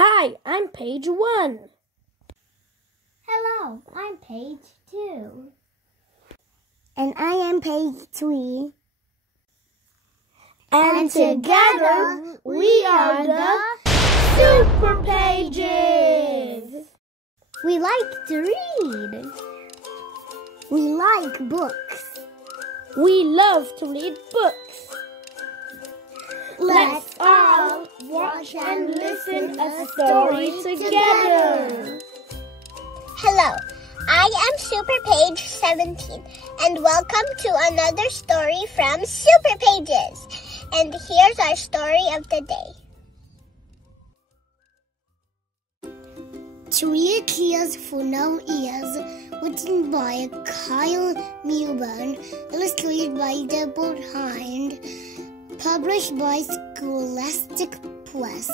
Hi, I'm page 1. Hello, I'm page 2. And I am page 3. And together we are the SUPERPAGES. We like to read. We like books. We love to read books. Let's all watch and listen a story together. Hello, I am SUPERPAGE 17 and welcome to another story from SUPERPAGES. And here's our story of the day. 3 Tears for No Ears, written by Kyle Milburn, illustrated by Deborah Hind, published by Scholastic Press.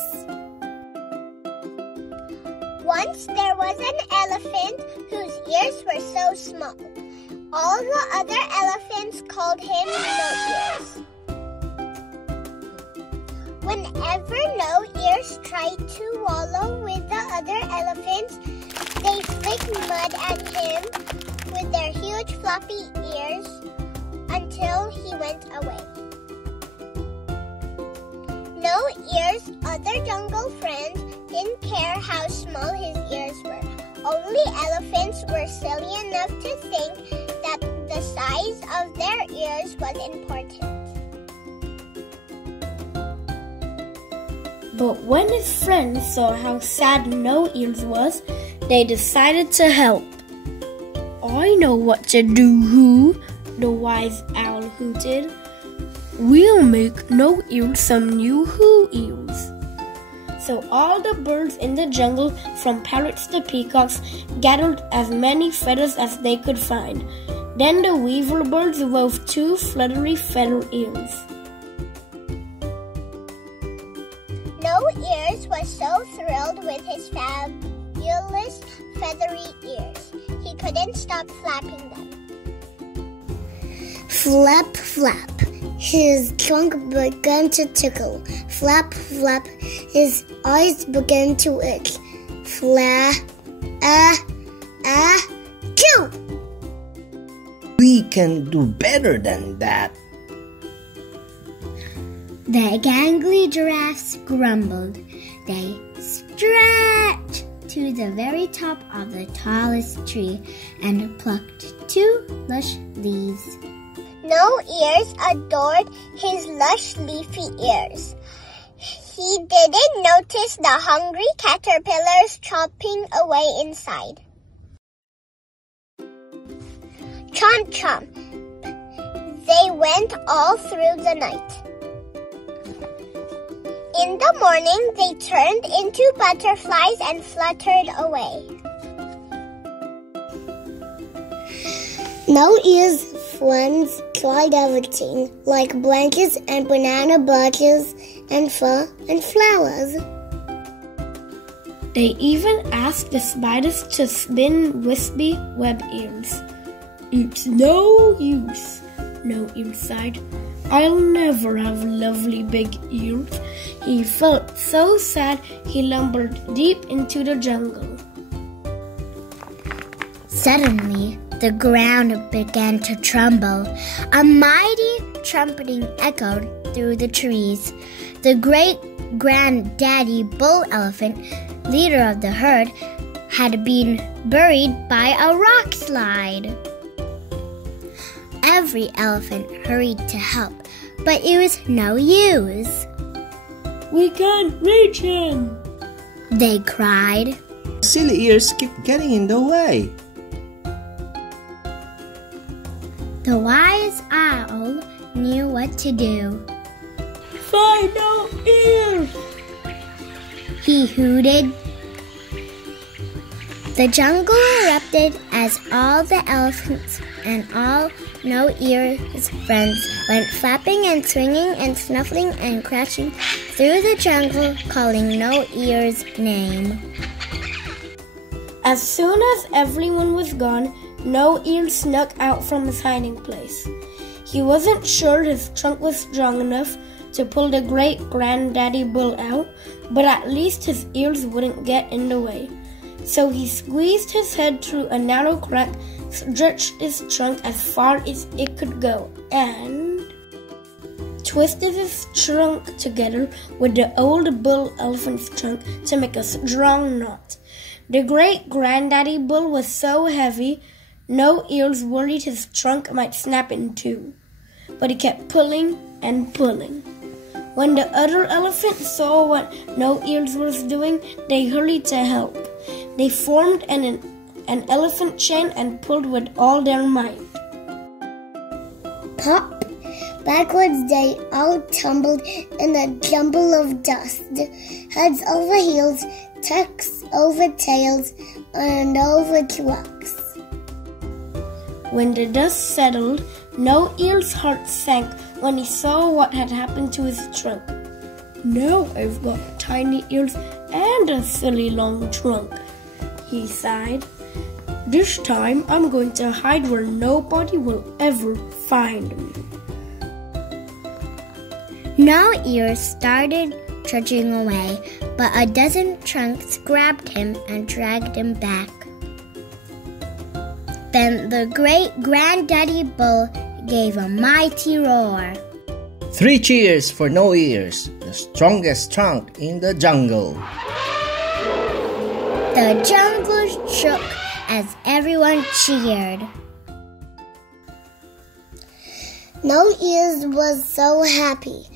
Once there was an elephant whose ears were so small. All the other elephants called him No Ears. Whenever No Ears tried to wallow with the other elephants, they flicked mud at him with their huge floppy ears until he went away. No Ears' other jungle friends didn't care how small his ears were. Only elephants were silly enough to think that the size of their ears was important. But when his friends saw how sad No Ears was, they decided to help. I know what to do, Who, the wise owl hooted. We'll make No Ears some new Who ears. So all the birds in the jungle, from parrots to peacocks, gathered as many feathers as they could find. Then the weaver birds wove 2 fluttery feather ears. No Ears was so thrilled with his fabulous feathery ears, he couldn't stop flapping them. Flap, flap. His trunk began to tickle. Flap, flap. His eyes began to itch. Choo! We can do better than that. The gangly giraffes grumbled. They stretched to the very top of the tallest tree and plucked 2 lush leaves. No Ears adored his lush leafy ears. He didn't notice the hungry caterpillars chomping away inside. Chomp chomp. They went all through the night. In the morning, they turned into butterflies and fluttered away. No Ears' friends tried everything, like blankets and banana bunches and fur and flowers. They even asked the spiders to spin wispy web ears. It's no use, No Ears sighed. I'll never have lovely big ears. He felt so sad he lumbered deep into the jungle. Suddenly, the ground began to tremble. A mighty trumpeting echoed through the trees. The great granddaddy bull elephant, leader of the herd, had been buried by a rock slide. Every elephant hurried to help, but it was no use. We can't reach him, they cried. Silly ears keep getting in the way. The wise owl knew what to do. Find No Ears, he hooted. The jungle erupted as all the elephants and all No Ears' friends went flapping and swinging and snuffling and crashing through the jungle, calling No Ears' name. As soon as everyone was gone, No Ears snuck out from his hiding place. He wasn't sure his trunk was strong enough to pull the great granddaddy bull out, but at least his ears wouldn't get in the way. So he squeezed his head through a narrow crack, stretched his trunk as far as it could go, and twisted his trunk together with the old bull elephant's trunk to make a strong knot. The great-granddaddy bull was so heavy, No Ears worried his trunk might snap in two, but he kept pulling and pulling. When the other elephants saw what No Ears was doing, they hurried to help. They formed an elephant chain and pulled with all their might. Pop! Backwards they all tumbled in a jumble of dust, heads over heels, tucks over tails, and over trucks. When the dust settled, No Ears' heart sank when he saw what had happened to his trunk. Now I've got tiny ears and a silly long trunk, he sighed. This time I'm going to hide where nobody will ever find me. No Ears started trudging away, but a dozen trunks grabbed him and dragged him back. Then the great-granddaddy bull gave a mighty roar. 3 cheers for No Ears, the strongest trunk in the jungle. The jungle shook as everyone cheered. No Ears was so happy.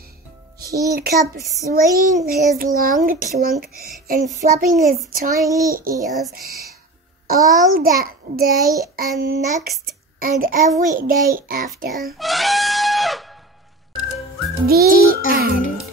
He kept swinging his long trunk and flapping his tiny ears all that day and next and every day after. The end.